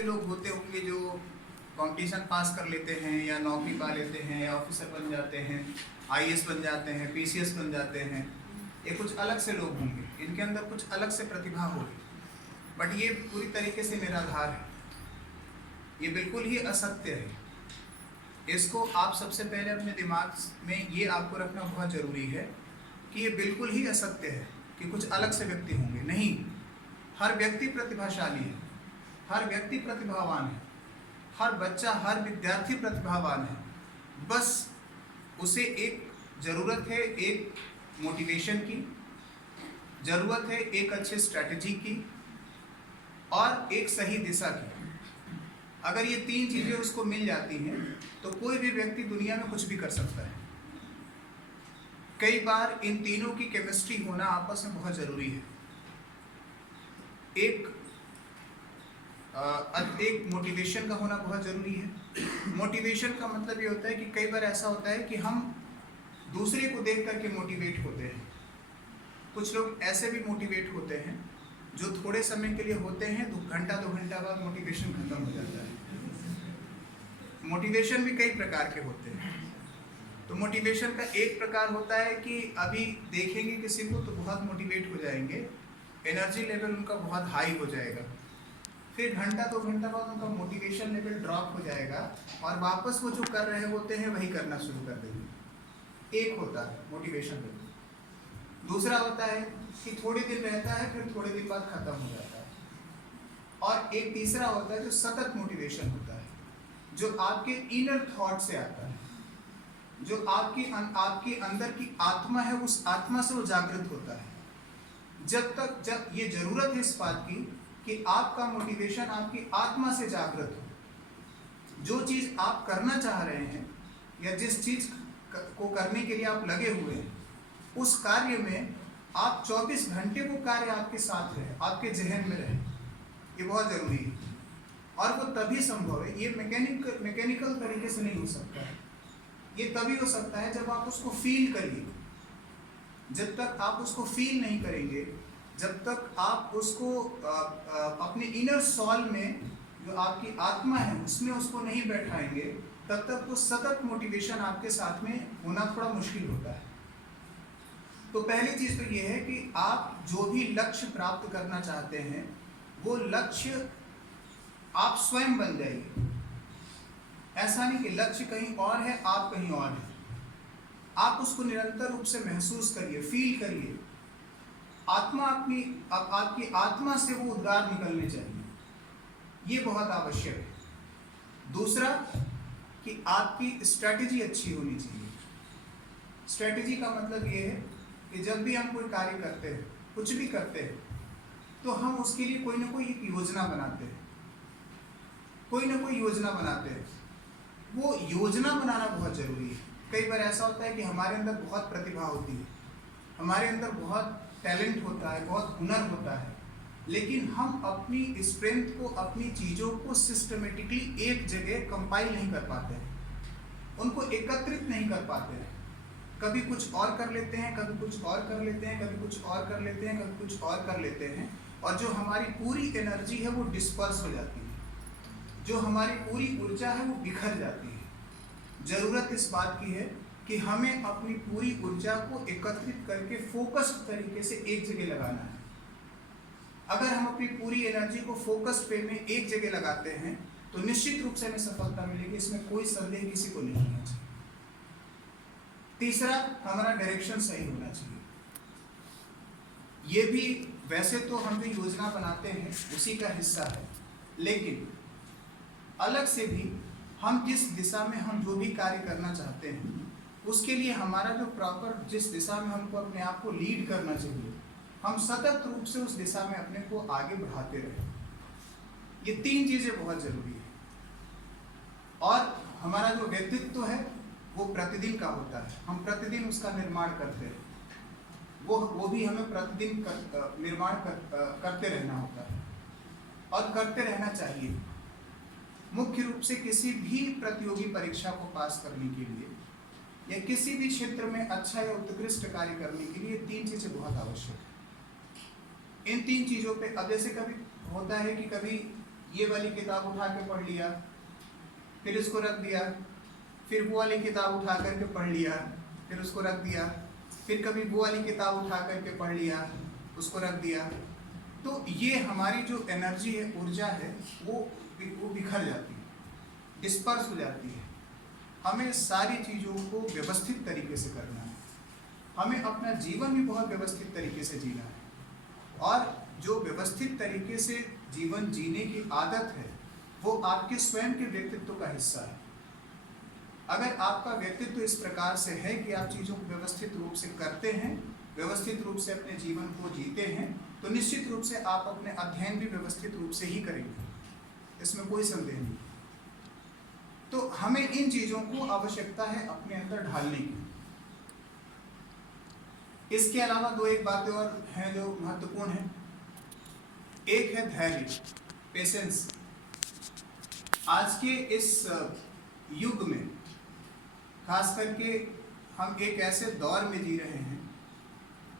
से लोग होते होंगे जो कंपटीशन पास कर लेते हैं या नौकरी पा लेते हैं या ऑफिसर बन जाते हैं, आईएएस बन जाते हैं, पीसीएस बन जाते हैं। ये कुछ अलग से लोग होंगे, इनके अंदर कुछ अलग से प्रतिभा होगी, बट ये पूरी तरीके से निराधार है, ये बिल्कुल ही असत्य है। इसको आप सबसे पहले अपने दिमाग में ये आपको रखना बहुत ज़रूरी है कि ये बिल्कुल ही असत्य है कि कुछ अलग से व्यक्ति होंगे। नहीं, हर व्यक्ति प्रतिभाशाली है, हर व्यक्ति प्रतिभावान है, हर बच्चा, हर विद्यार्थी प्रतिभावान है। बस उसे एक ज़रूरत है, एक मोटिवेशन की ज़रूरत है, एक अच्छे स्ट्रैटेजी की और एक सही दिशा की। अगर ये तीन चीज़ें उसको मिल जाती हैं तो कोई भी व्यक्ति दुनिया में कुछ भी कर सकता है। कई बार इन तीनों की केमिस्ट्री होना आपस में बहुत ज़रूरी है। एक मोटिवेशन का होना बहुत ज़रूरी है। मोटिवेशन का मतलब ये होता है कि कई बार ऐसा होता है कि हम दूसरे को देख करके मोटिवेट होते हैं। कुछ लोग ऐसे भी मोटिवेट होते हैं जो थोड़े समय के लिए होते हैं, 2 घंटा बाद मोटिवेशन खत्म हो जाता है। मोटिवेशन भी कई प्रकार के होते हैं। तो मोटिवेशन का एक प्रकार होता है कि अभी देखेंगे किसी को तो बहुत मोटिवेट हो जाएंगे, एनर्जी लेवल उनका बहुत हाई हो जाएगा, फिर 2 घंटा बाद उनका मोटिवेशन लेवल ड्रॉप हो जाएगा और वापस वो जो कर रहे होते हैं वही करना शुरू कर देंगे। एक होता है मोटिवेशन लेवल। दूसरा होता है कि थोड़े दिन रहता है, फिर थोड़े दिन बाद खत्म हो जाता है। और एक तीसरा होता है जो सतत मोटिवेशन होता है, जो आपके इनर थॉट से आता है, जो आपकी अंदर की आत्मा है, उस आत्मा से वो जागृत होता है। जब ये जरूरत है इस बात की कि आपका मोटिवेशन आपकी आत्मा से जागृत हो। जो चीज़ आप करना चाह रहे हैं या जिस चीज़ को करने के लिए आप लगे हुए हैं, उस कार्य में आप 24 घंटे वो कार्य आपके साथ रहे, आपके जहन में रहे, ये बहुत ज़रूरी है। और वो तभी संभव है, ये मैकेनिकल तरीके से नहीं हो सकता है। ये तभी हो सकता है जब आप उसको फील करिए। जब तक आप उसको फील नहीं करेंगे, जब तक आप उसको अपने इनर सॉल में, जो आपकी आत्मा है, उसमें उसको नहीं बैठाएंगे, तब तक वो सतत मोटिवेशन आपके साथ में होना थोड़ा मुश्किल होता है। तो पहली चीज़ तो ये है कि आप जो भी लक्ष्य प्राप्त करना चाहते हैं वो लक्ष्य आप स्वयं बन जाइए। ऐसा नहीं कि लक्ष्य कहीं और है, आप कहीं और हैं। आप उसको निरंतर रूप से महसूस करिए, फील करिए। आत्मा आपकी आत्मा से वो उद्गार निकलने चाहिए, ये बहुत आवश्यक है। दूसरा कि आपकी स्ट्रैटेजी अच्छी होनी चाहिए। स्ट्रैटेजी का मतलब ये है कि जब भी हम कोई कार्य करते हैं, कुछ भी करते हैं, तो हम उसके लिए कोई ना कोई एक योजना बनाते हैं, कोई ना कोई योजना बनाते हैं। वो योजना बनाना बहुत ज़रूरी है। कई बार ऐसा होता है कि हमारे अंदर बहुत प्रतिभा होती है, हमारे अंदर बहुत टैलेंट होता है, बहुत हुनर होता है, लेकिन हम अपनी स्ट्रेंथ को, अपनी चीज़ों को सिस्टमेटिकली एक जगह कंपाइल नहीं कर पाते हैं, उनको एकत्रित नहीं कर पाते हैं। कभी कुछ और कर लेते हैं, कभी कुछ और कर लेते हैं, कभी कुछ और कर लेते हैं, कभी कुछ और कर लेते हैं, और जो हमारी पूरी एनर्जी है वो डिस्पर्स हो जाती है, जो हमारी पूरी ऊर्जा है वो बिखर जाती है। ज़रूरत इस बात की है कि हमें अपनी पूरी ऊर्जा को एकत्रित करके फोकस्ड तरीके से एक जगह लगाना है। अगर हम अपनी पूरी एनर्जी को फोकस्ड वे में एक जगह लगाते हैं तो निश्चित रूप से हमें सफलता मिलेगी, इसमें कोई संदेह किसी को नहीं होना चाहिए। तीसरा, हमारा डायरेक्शन सही होना चाहिए। ये भी वैसे तो हम जो योजना बनाते हैं उसी का हिस्सा है, लेकिन अलग से भी हम जिस दिशा में हम जो भी कार्य करना चाहते हैं उसके लिए हमारा जो प्रॉपर, जिस दिशा में हमको अपने आप को लीड करना चाहिए, हम सतत रूप से उस दिशा में अपने को आगे बढ़ाते रहें। ये तीन चीज़ें बहुत ज़रूरी है। और हमारा जो व्यक्तित्व है वो प्रतिदिन का होता है, हम प्रतिदिन उसका निर्माण करते हैं, वो भी हमें प्रतिदिन निर्माण करते रहना होता है और करते रहना चाहिए। मुख्य रूप से किसी भी प्रतियोगी परीक्षा को पास करने के लिए या किसी भी क्षेत्र में अच्छा या उत्कृष्ट कार्य करने के लिए तीन चीज़ें बहुत आवश्यक है। इन तीन चीज़ों पे, अब जैसे कभी होता है कि कभी ये वाली किताब उठा के पढ़ लिया, फिर इसको रख दिया, फिर वो वाली किताब उठा करके पढ़ लिया, फिर उसको रख दिया, फिर कभी वो वाली किताब उठा करके पढ़ लिया, उसको रख दिया। तो ये हमारी जो एनर्जी है, ऊर्जा है, वो बिखर जाती है, डिस्पर्स हो जाती है। हमें सारी चीज़ों को व्यवस्थित तरीके से करना है, हमें अपना जीवन भी बहुत व्यवस्थित तरीके से जीना है। और जो व्यवस्थित तरीके से जीवन जीने की आदत है वो आपके स्वयं के व्यक्तित्व का हिस्सा है। अगर आपका व्यक्तित्व इस प्रकार से है कि आप चीज़ों को व्यवस्थित रूप से करते हैं, व्यवस्थित रूप से अपने जीवन को जीते हैं, तो निश्चित रूप से आप अपने अध्ययन भी व्यवस्थित रूप से ही करेंगे, इसमें कोई संदेह नहीं। तो हमें इन चीज़ों को आवश्यकता है अपने अंदर ढालने की। इसके अलावा दो एक बातें और हैं जो महत्वपूर्ण हैं। एक है धैर्य, पेशेंस। आज के इस युग में खास करके हम एक ऐसे दौर में जी रहे हैं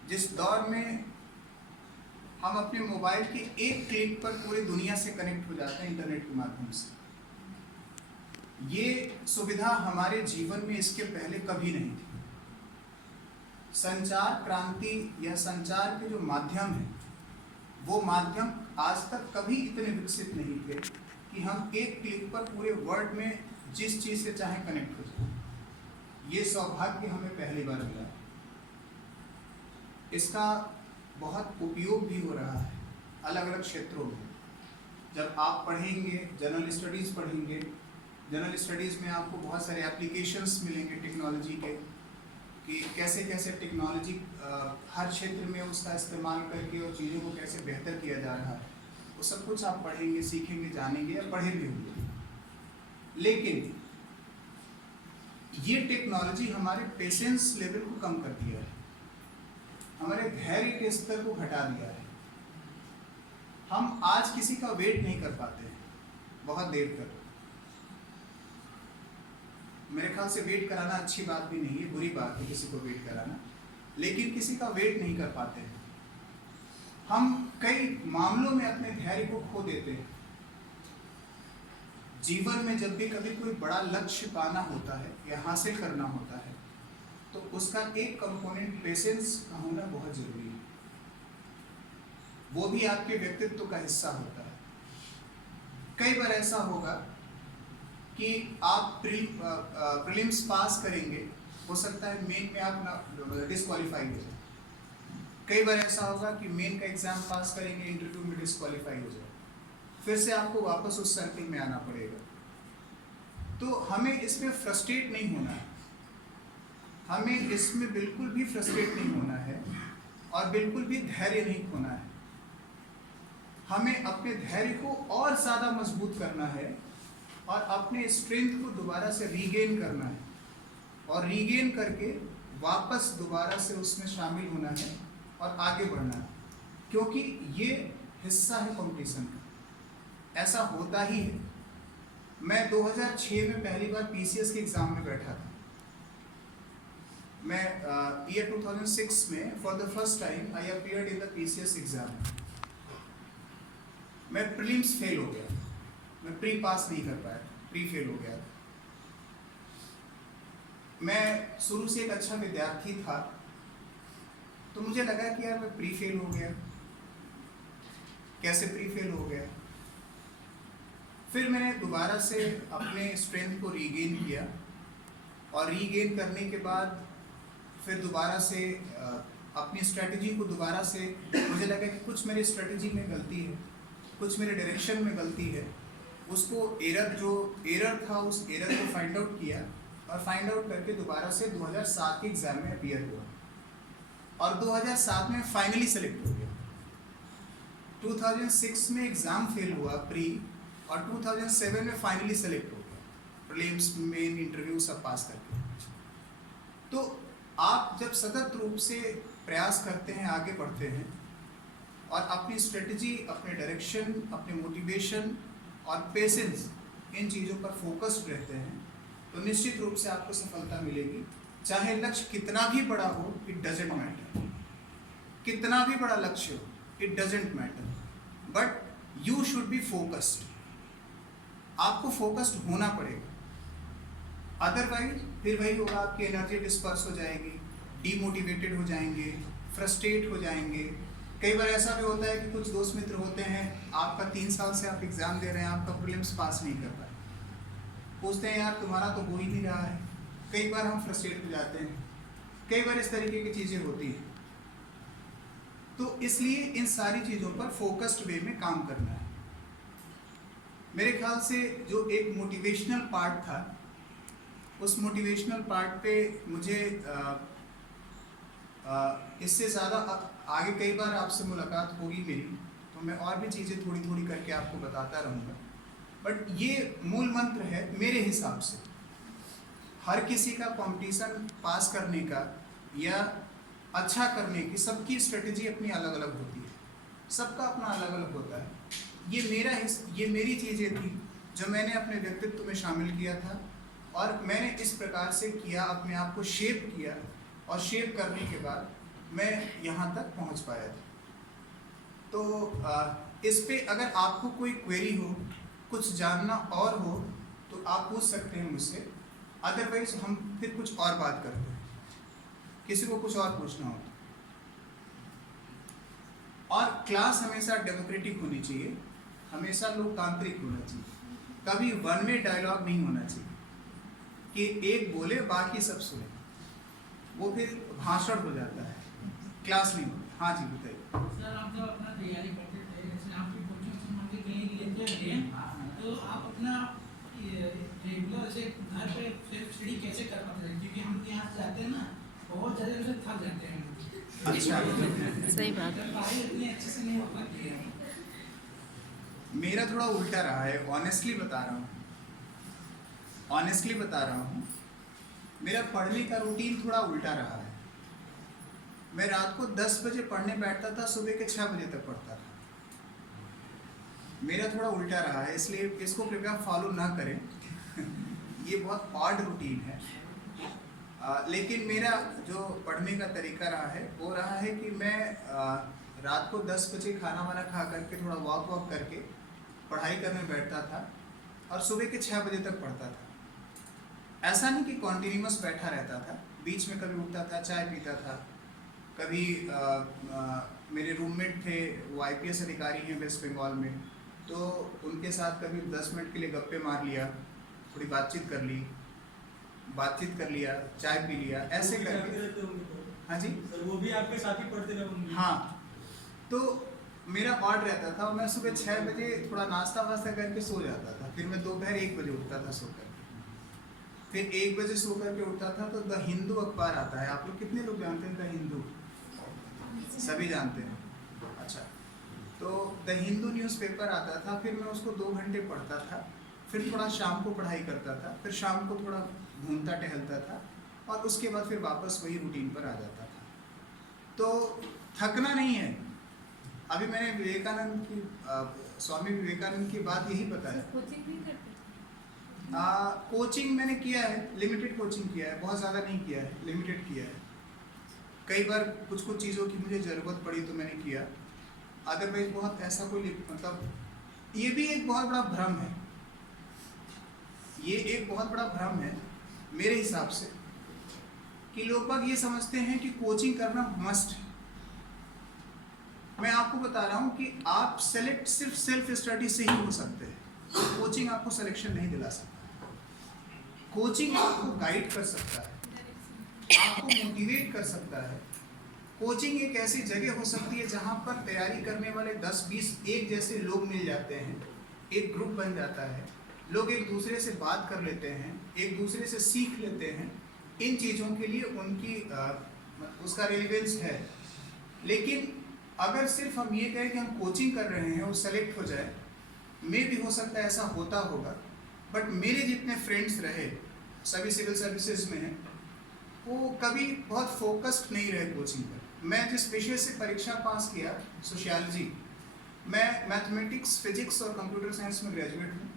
जिस दौर में हम अपने मोबाइल के एक क्लिक पर पूरी दुनिया से कनेक्ट हो जाते हैं इंटरनेट के माध्यम से। ये सुविधा हमारे जीवन में इसके पहले कभी नहीं थी। संचार क्रांति या संचार के जो माध्यम है, वो माध्यम आज तक कभी इतने विकसित नहीं थे कि हम एक क्लिक पर पूरे वर्ल्ड में जिस चीज़ से चाहे कनेक्ट हो जाए। ये सौभाग्य हमें पहली बार मिला। इसका बहुत उपयोग भी हो रहा है अलग अलग क्षेत्रों में। जब आप पढ़ेंगे, जनरल स्टडीज़ पढ़ेंगे, जनरल स्टडीज़ में आपको बहुत सारे एप्लीकेशंस मिलेंगे टेक्नोलॉजी के, कि कैसे कैसे टेक्नोलॉजी हर क्षेत्र में उसका इस्तेमाल करके और चीज़ों को कैसे बेहतर किया जा रहा है। वो सब कुछ आप पढ़ेंगे, सीखेंगे, जानेंगे या पढ़े भी होंगे। लेकिन ये टेक्नोलॉजी हमारे पेशेंस लेवल को कम कर दिया है, हमारे धैर्य के स्तर को घटा दिया है। हम आज किसी का वेट नहीं कर पाते हैं बहुत देर तक। मेरे ख्याल से वेट कराना अच्छी बात भी नहीं है, बुरी बात है किसी को वेट कराना, लेकिन किसी का वेट नहीं कर पाते हैं। हम कई मामलों में अपने धैर्य को खो देते हैं। जीवन में जब भी कभी कोई बड़ा लक्ष्य पाना होता है या हासिल करना होता है, तो उसका एक कंपोनेंट पेशेंस का होना बहुत जरूरी है। वो भी आपके व्यक्तित्व का हिस्सा होता है। कई बार ऐसा होगा कि आप प्रीलिम्स पास करेंगे, हो सकता है मेन में आप ना डिस्क्वालीफाई हो जाए। कई बार ऐसा होगा कि मेन का एग्जाम पास करेंगे, इंटरव्यू में डिस्क्वालीफाई हो जाए, फिर से आपको वापस उस सर्किल में आना पड़ेगा। तो हमें इसमें फ्रस्ट्रेट नहीं होना है, हमें इसमें बिल्कुल भी फ्रस्ट्रेट नहीं होना है और बिल्कुल भी धैर्य नहीं खोना है। हमें अपने धैर्य को और ज़्यादा मजबूत करना है और अपने स्ट्रेंथ को दोबारा से रीगेन करना है और रीगेन करके वापस दोबारा से उसमें शामिल होना है और आगे बढ़ना है, क्योंकि ये हिस्सा है कंपटीशन का। ऐसा होता ही है। मैं 2006 में पहली बार पीसीएस के एग्ज़ाम में बैठा था। मैं ईयर 2006 में for the first time I appeared in the PCS exam. मैं प्रीलिम्स फेल हो गया, मैं प्री पास नहीं कर पाया, प्री फेल हो गया। मैं शुरू से एक अच्छा विद्यार्थी था, तो मुझे लगा कि यार मैं प्री फेल हो गया, कैसे प्री फेल हो गया। फिर मैंने दोबारा से अपने स्ट्रेंथ को रीगेन किया और रीगेन करने के बाद फिर दोबारा से अपनी स्ट्रेटजी को दोबारा से, मुझे लगा कि कुछ मेरी स्ट्रेटजी में गलती है, कुछ मेरे डायरेक्शन में गलती है। उसको जो एरर था उस एरर को फाइंड आउट किया और फाइंड आउट करके दोबारा से 2007 के एग्ज़ाम में अपीयर हुआ और 2007 में फाइनली सेलेक्ट हो गया। 2006 में एग्ज़ाम फेल हुआ प्री और 2007 में फाइनली सेलेक्ट हो गया, प्रीलिम्स मेन इंटरव्यू सब पास करके। तो आप जब सतत रूप से प्रयास करते हैं, आगे बढ़ते हैं और अपनी स्ट्रेटजी, अपने डायरेक्शन, अपने मोटिवेशन और पेशेंस, इन चीज़ों पर फोकस्ड रहते हैं, तो निश्चित रूप से आपको सफलता मिलेगी। चाहे लक्ष्य कितना भी बड़ा हो, इट डजेंट मैटर। कितना भी बड़ा लक्ष्य हो, it doesn't matter, but you should be focused. आपको फोकस्ड होना पड़ेगा, अदरवाइज फिर वही होगा, आपकी एनर्जी डिस्पर्स हो जाएगी, डीमोटिवेटेड हो जाएंगे, फ्रस्ट्रेट हो जाएंगे। कई बार ऐसा भी होता है कि कुछ दोस्त मित्र होते हैं, आपका 3 साल से आप एग्ज़ाम दे रहे हैं, आपका प्रीलिम्स पास नहीं कर पाए, पूछते हैं यार तुम्हारा तो हो ही नहीं रहा है। कई बार हम फ्रस्ट्रेट हो जाते हैं, कई बार इस तरीके की चीज़ें होती हैं। तो इसलिए इन सारी चीज़ों पर फोकस्ड वे में काम करना है। मेरे ख्याल से जो एक मोटिवेशनल पार्ट था, उस मोटिवेशनल पार्ट पे मुझे इससे ज़्यादा आगे कई बार आपसे मुलाकात होगी मेरी, तो मैं और भी चीज़ें थोड़ी थोड़ी करके आपको बताता रहूँगा। बट ये मूल मंत्र है मेरे हिसाब से। हर किसी का कंपटीशन पास करने का या अच्छा करने की सबकी स्ट्रेटजी अपनी अलग अलग होती है, सबका अपना अलग अलग होता है। ये मेरी चीज़ें थी जो मैंने अपने व्यक्तित्व में शामिल किया था, और मैंने इस प्रकार से किया, अपने आप को शेप किया, और शेप करने के बाद मैं यहाँ तक पहुँच पाया था। तो इस पे अगर आपको कोई क्वेरी हो, कुछ जानना और हो, तो आप पूछ सकते हैं मुझसे, अदरवाइज हम फिर कुछ और बात करते हैं, किसी को कुछ और पूछना हो। और क्लास हमेशा डेमोक्रेटिक होनी चाहिए, हमेशा लोकतांत्रिक होना चाहिए, कभी वन वे डायलॉग नहीं होना चाहिए कि एक बोले बाकी सब सुने, वो फिर भाषण हो जाता है, क्लास नहीं होती। हाँ जी बताइए। सर, आप जब अपना तैयारी करते थे, जैसे आपकी कोचिंग संबंधी कहीं लेते थे, तो आप अपना रेगुलर ऐसे घर पे सेल्फ स्टडी कैसे कर पाते थे? क्योंकि हम यहाँ से जाते हैं ना, बहुत ज़्यादा उसे थक जाते हैं। अच्छा, सही बात है। पढ़ाई इतनी अच्छे से नहीं हो पाती है। मेरा थोड़ा उल्टा रहा है, ऑनेस्टली बता रहा हूँ, मेरा पढ़ने का रूटीन थोड़ा उल्टा रहा है। मैं रात को 10 बजे पढ़ने बैठता था, सुबह के 6 बजे तक पढ़ता था। मेरा थोड़ा उल्टा रहा है, इसलिए इसको कृपया फॉलो ना करें ये बहुत ऑड रूटीन है। लेकिन मेरा जो पढ़ने का तरीका रहा है वो रहा है कि मैं रात को 10 बजे खाना वाना खा करके थोड़ा वॉक करके पढ़ाई करने बैठता था, और सुबह के 6 बजे तक पढ़ता था। ऐसा नहीं कि कॉन्टिन्यूस बैठा रहता था, बीच में कभी उठता था, चाय पीता था। कभी मेरे रूममेट थे, वो IPS अधिकारी हैं वेस्ट बंगाल में, तो उनके साथ कभी 10 मिनट के लिए गप्पे मार लिया, थोड़ी बातचीत कर लिया, चाय पी लिया, ऐसे करके। हाँ जी, वो भी आपके साथ ही पढ़ते रहे? हाँ, तो मेरा ऑड रहता था, और मैं सुबह 6 बजे थोड़ा नाश्ता वास्ता करके सो जाता था। फिर मैं दोपहर 1 बजे उठता था सो करके, फिर 1 बजे सो करके उठता था। तो द हिंदू अखबार आता है, आप लोग कितने लोग जानते हैं द हिंदू? सभी जानते हैं, अच्छा। तो द हिंदू न्यूज़पेपर आता था, फिर मैं उसको 2 घंटे पढ़ता था, फिर थोड़ा शाम को पढ़ाई करता था, फिर शाम को थोड़ा घूमता टहलता था, और उसके बाद फिर वापस वही रूटीन पर आ जाता था। तो थकना नहीं है। अभी मैंने स्वामी विवेकानंद की बात यही बताया। कोचिंग नहीं करते? कोचिंग मैंने किया है, लिमिटेड कोचिंग किया है, बहुत ज़्यादा नहीं किया है, लिमिटेड किया है। कई बार कुछ चीज़ों की मुझे ज़रूरत पड़ी तो मैंने किया, अदरवाइज बहुत ऐसा कोई मतलब ये भी एक बहुत बड़ा भ्रम है, ये एक बहुत बड़ा भ्रम है मेरे हिसाब से, कि लोग बाग ये समझते हैं कि कोचिंग करना मस्ट है। मैं आपको बता रहा हूँ कि आप सेलेक्ट सिर्फ सेल्फ स्टडी से ही हो सकते हैं, कोचिंग आपको सिलेक्शन नहीं दिला सकता। कोचिंग आपको गाइड कर सकता है, आपको मोटिवेट कर सकता है। कोचिंग एक ऐसी जगह हो सकती है जहाँ पर तैयारी करने वाले 10-20 एक जैसे लोग मिल जाते हैं, एक ग्रुप बन जाता है, लोग एक दूसरे से बात कर लेते हैं, एक दूसरे से सीख लेते हैं। इन चीज़ों के लिए उनकी उसका रेलिवेंस है। लेकिन अगर सिर्फ हम ये कहें कि हम कोचिंग कर रहे हैं और सेलेक्ट हो जाए, मे भी हो सकता है ऐसा होता होगा, बट मेरे जितने फ्रेंड्स रहे, सभी सिविल सर्विसेज में हैं, वो कभी बहुत फोकस्ड नहीं रहे कोचिंग पर। मैं जिस विषय से परीक्षा पास किया, सोशियोलॉजी, मैं मैथमेटिक्स, फिजिक्स और कंप्यूटर साइंस में ग्रेजुएट हूँ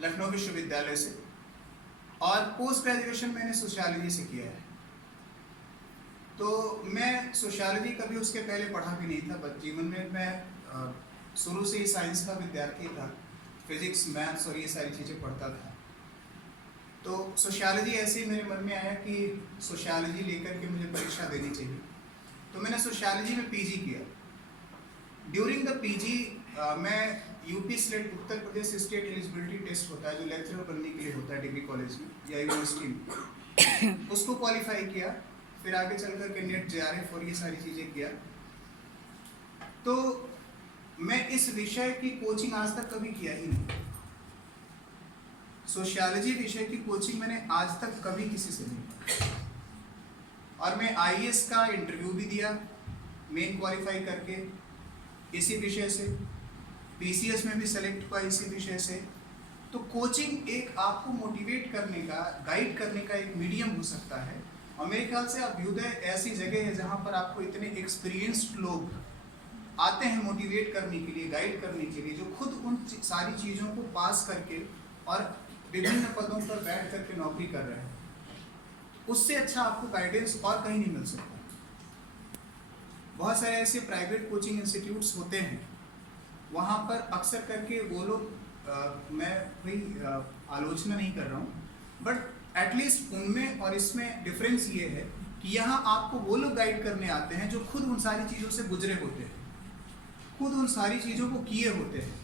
लखनऊ विश्वविद्यालय से, और पोस्ट ग्रेजुएशन मैंने सोशियोलॉजी से किया है। तो मैं सोशियोलॉजी कभी उसके पहले पढ़ा भी नहीं था, बट जीवन में मैं शुरू से ही साइंस का विद्यार्थी था। फिजिक्स, मैथ्स और ये सारी चीज़ें पढ़ता था। तो सोशियोलॉजी ऐसे ही मेरे मन में आया कि सोशियोलॉजी लेकर के मुझे परीक्षा देनी चाहिए, तो मैंने सोशियोलॉजी में पीजी किया। ड्यूरिंग द पीजी मैं UP slate, Uttar Pradesh state eligibility test होता है जो लेक्चरर बनने के लिए होता है डिग्री कॉलेज में या यूनिवर्सिटी में, उसको क्वालिफाई किया। फिर आगे चल कर के नेट, जेआरएफ और ये सारी चीज़ें किया। तो मैं इस विषय की कोचिंग आज तक कभी किया ही नहीं। सोशियोलॉजी विषय की कोचिंग मैंने आज तक कभी किसी से नहीं की। और मैं आईएएस का इंटरव्यू भी दिया मेन क्वालिफाई करके इसी विषय से, पीसीएस में भी सेलेक्ट हुआ इसी विषय से। तो कोचिंग एक आपको मोटिवेट करने का, गाइड करने का एक मीडियम हो सकता है। और मेरे ख्याल से अभ्युदय ऐसी जगह है जहाँ पर आपको इतने एक्सपीरियंस्ड लोग आते हैं मोटिवेट करने के लिए, गाइड करने के लिए, जो खुद उन सारी चीज़ों को पास करके और विभिन्न पदों पर बैठ करके नौकरी कर रहे हैं। उससे अच्छा आपको गाइडेंस और कहीं नहीं मिल सकता। बहुत सारे ऐसे प्राइवेट कोचिंग इंस्टीट्यूट्स होते हैं, वहाँ पर अक्सर करके वो लोग, मैं कोई आलोचना नहीं कर रहा हूँ, बट एटलीस्ट उनमें और इसमें डिफरेंस ये है कि यहाँ आपको वो लोग गाइड करने आते हैं जो खुद उन सारी चीज़ों से गुजरे होते हैं, खुद उन सारी चीज़ों को किए होते हैं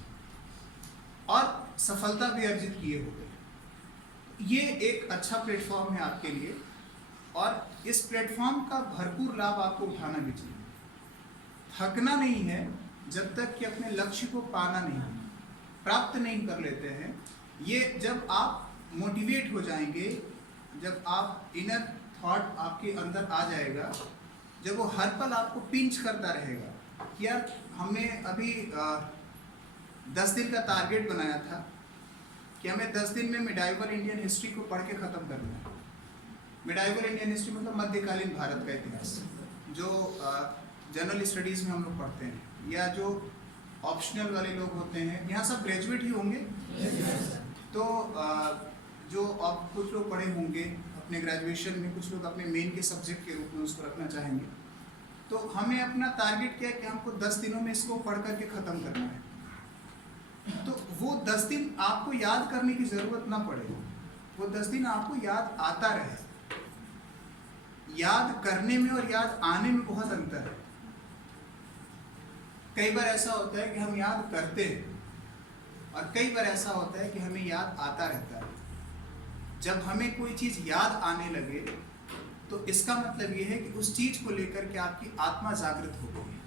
और सफलता भी अर्जित किए होते हैं। ये एक अच्छा प्लेटफॉर्म है आपके लिए और इस प्लेटफॉर्म का भरपूर लाभ आपको उठाना भी चाहिए। थकना नहीं है जब तक कि अपने लक्ष्य को पाना नहीं, प्राप्त नहीं कर लेते हैं। ये जब आप मोटिवेट हो जाएंगे, जब आप इनर थॉट आपके अंदर आ जाएगा, जब वो हर पल आपको पिंच करता रहेगा कि यार हमने अभी 10 दिन का टारगेट बनाया था कि हमें 10 दिन में मिडाइवल इंडियन हिस्ट्री को पढ़ के ख़त्म करना है। मिडाइवल इंडियन हिस्ट्री मतलब मध्यकालीन भारत का इतिहास, जो जनरल स्टडीज़ में हम लोग पढ़ते हैं, या जो ऑप्शनल वाले लोग होते हैं, यहाँ सब ग्रेजुएट ही होंगे। तो जो अब कुछ लोग पढ़े होंगे अपने ग्रेजुएशन में, कुछ लोग अपने मेन के सब्जेक्ट के रूप में उसको रखना चाहेंगे। तो हमें अपना टारगेट क्या है कि हमको 10 दिनों में इसको पढ़ करके ख़त्म करना है। तो वो 10 दिन आपको याद करने की ज़रूरत ना पड़े, वो 10 दिन आपको याद आता रहे। याद करने में और याद आने में बहुत अंतर है। कई बार ऐसा होता है कि हम याद करते हैं और कई बार ऐसा होता है कि हमें याद आता रहता है। जब हमें कोई चीज़ याद आने लगे तो इसका मतलब ये है कि उस चीज़ को लेकर के आपकी आत्मा जागृत हो गई है।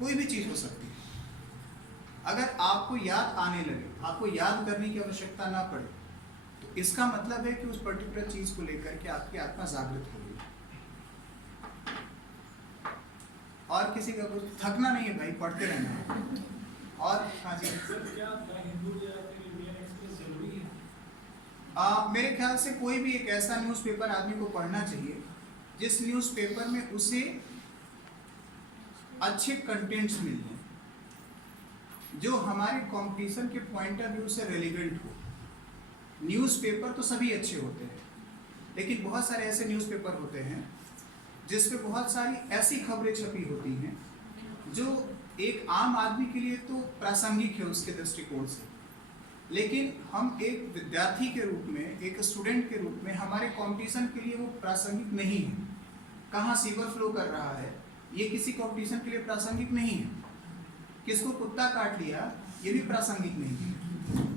कोई भी चीज़ हो सकती है। अगर आपको याद आने लगे, आपको याद करने की आवश्यकता ना पड़े, तो इसका मतलब है कि उस पर्टिकुलर चीज़ को लेकर के आपकी आत्मा जागृत हो गई। और किसी का कुछ थकना नहीं है भाई, पढ़ते रहना है। और हाँ जी सर, क्या हिंदू या फिर इंडियन एक्सप्रेस जरूरी है? मेरे ख्याल से कोई भी एक ऐसा न्यूज़पेपर आदमी को पढ़ना चाहिए जिस न्यूज़पेपर में उसे अच्छे कंटेंट्स मिल जाएं, जो हमारे कंपटीशन के पॉइंट ऑफ व्यू से रेलिवेंट हो। न्यूज़पेपर तो सभी अच्छे होते हैं, लेकिन बहुत सारे ऐसे न्यूज़पेपर होते हैं जिस पे बहुत सारी ऐसी खबरें छपी होती हैं जो एक आम आदमी के लिए तो प्रासंगिक है उसके दृष्टिकोण से, लेकिन हम एक विद्यार्थी के रूप में, एक स्टूडेंट के रूप में हमारे कंपटीशन के लिए वो प्रासंगिक नहीं है। कहाँ सीवर फ्लो कर रहा है ये किसी कंपटीशन के लिए प्रासंगिक नहीं है। किसको कुत्ता काट लिया ये भी प्रासंगिक नहीं है।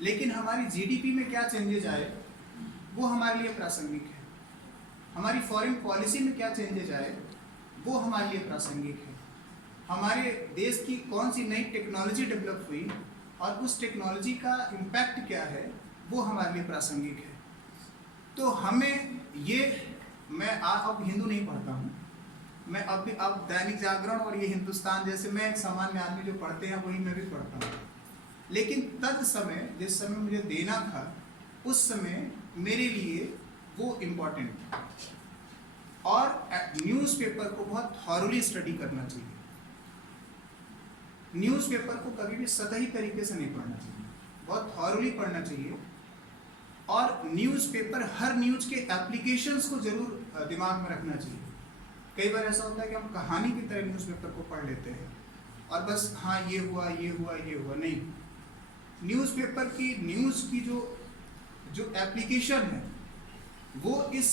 लेकिन हमारी जीडीपी में क्या चेंजेज आए वो हमारे लिए प्रासंगिक है। हमारी फॉरेन पॉलिसी में क्या चेंजेज आए वो हमारे लिए प्रासंगिक है। हमारे देश की कौन सी नई टेक्नोलॉजी डेवलप हुई और उस टेक्नोलॉजी का इम्पैक्ट क्या है वो हमारे लिए प्रासंगिक है। तो हमें ये, मैं अब हिंदू नहीं पढ़ता हूँ, मैं अब दैनिक जागरण और ये हिंदुस्तान जैसे मैं एक सामान्य आदमी जो पढ़ते हैं वही मैं भी पढ़ता हूँ। लेकिन तद समय जिस समय मुझे देना था उस समय मेरे लिए वो इम्पोर्टेंट था। और न्यूज़पेपर को बहुत थॉरली स्टडी करना चाहिए। न्यूज़पेपर को कभी भी सतही तरीके से नहीं पढ़ना चाहिए, बहुत थॉरली पढ़ना चाहिए। और न्यूज़पेपर, हर न्यूज़ के एप्लीकेशंस को जरूर दिमाग में रखना चाहिए। कई बार ऐसा होता है कि हम कहानी की तरह न्यूज़पेपर को पढ़ लेते हैं और बस हाँ ये हुआ ये हुआ ये हुआ, नहीं। न्यूज़पेपर की न्यूज़ की जो एप्लीकेशन है वो इस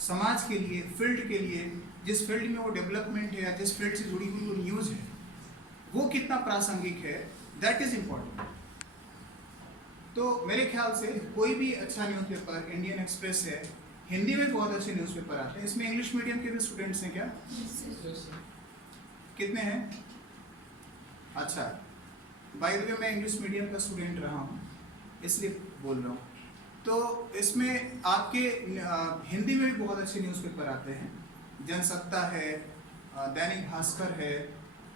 समाज के लिए, फील्ड के लिए, जिस फील्ड में वो डेवलपमेंट है या जिस फील्ड से जुड़ी हुई वो न्यूज़ है, वो कितना प्रासंगिक है, दैट इज़ इम्पोर्टेंट। तो मेरे ख्याल से कोई भी अच्छा न्यूज़पेपर, इंडियन एक्सप्रेस है, हिंदी में बहुत अच्छे न्यूज़पेपर आते हैं। इसमें इंग्लिश मीडियम के भी स्टूडेंट्स हैं क्या? कितने हैं? अच्छा, बाय द वे मैं इंग्लिश मीडियम का स्टूडेंट रहा हूँ, इसलिए बोल रहा हूँ। तो इसमें आपके हिंदी में भी बहुत अच्छे न्यूज़पेपर आते हैं। जनसत्ता है, दैनिक भास्कर है।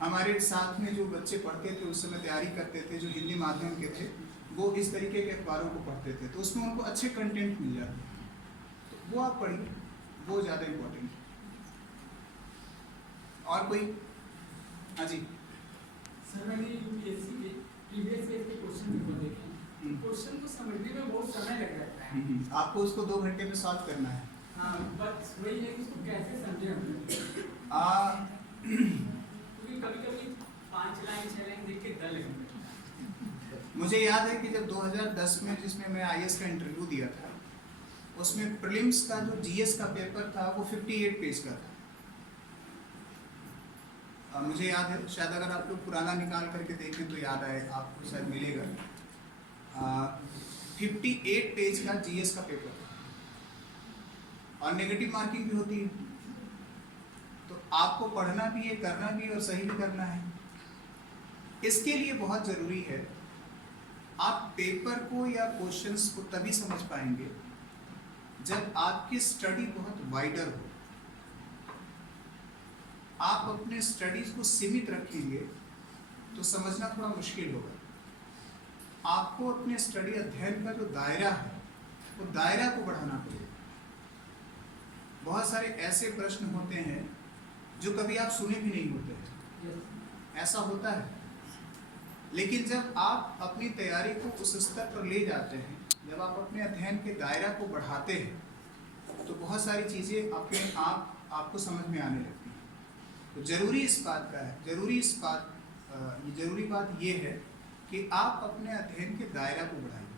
हमारे साथ में जो बच्चे पढ़ते थे, उस समय तैयारी करते थे, जो हिंदी माध्यम के थे, वो इस तरीके के अखबारों को पढ़ते थे, तो उसमें उनको अच्छे कंटेंट मिल जाते हैं। तो वो आप पढ़िए, वो ज़्यादा इम्पोर्टेंट है। और कोई? हाँ जी। सर मैंने यूपीएससी के प्रीवियस ईयर के क्वेश्चन पेपर देखे। क्वेश्चन को समझने में बहुत समय लग जाता है। आपको उसको 2 घंटे में सॉल्व करना है। हाँ, बस वही है कि उसको कैसे समझे हम, क्योंकि कभी-कभी 5 लाइन 6 लाइन देख के डर लगता है। मुझे याद है कि जब 2010 में, जिसमें मैं आईएएस का इंटरव्यू दिया था, उसमें प्रीलिम्स का जो जीएस का पेपर था वो 58 पेज का था। मुझे याद है, शायद अगर आप लोग पुराना निकाल करके देखें तो याद आए, आपको शायद मिलेगा। 58 पेज का जीएस का पेपर था और नेगेटिव मार्किंग भी होती है। तो आपको पढ़ना भी है, करना भी है और सही भी करना है। इसके लिए बहुत ज़रूरी है, आप पेपर को या क्वेश्चंस को तभी समझ पाएंगे जब आपकी स्टडी बहुत वाइडर हो। आप अपने स्टडीज को सीमित रखेंगे तो समझना थोड़ा मुश्किल होगा। आपको अपने स्टडी अध्ययन का जो दायरा है, वो दायरा को बढ़ाना पड़ेगा। बहुत सारे ऐसे प्रश्न होते हैं जो कभी आप सुने भी नहीं होते हैं, ऐसा होता है। लेकिन जब आप अपनी तैयारी को उस स्तर पर ले जाते हैं, जब आप अपने अध्ययन के दायरा को बढ़ाते हैं, तो बहुत सारी चीज़ें अपने आप आपको समझ में आने लगती हैं। तो ज़रूरी बात ये है कि आप अपने अध्ययन के दायरा को बढ़ाइए।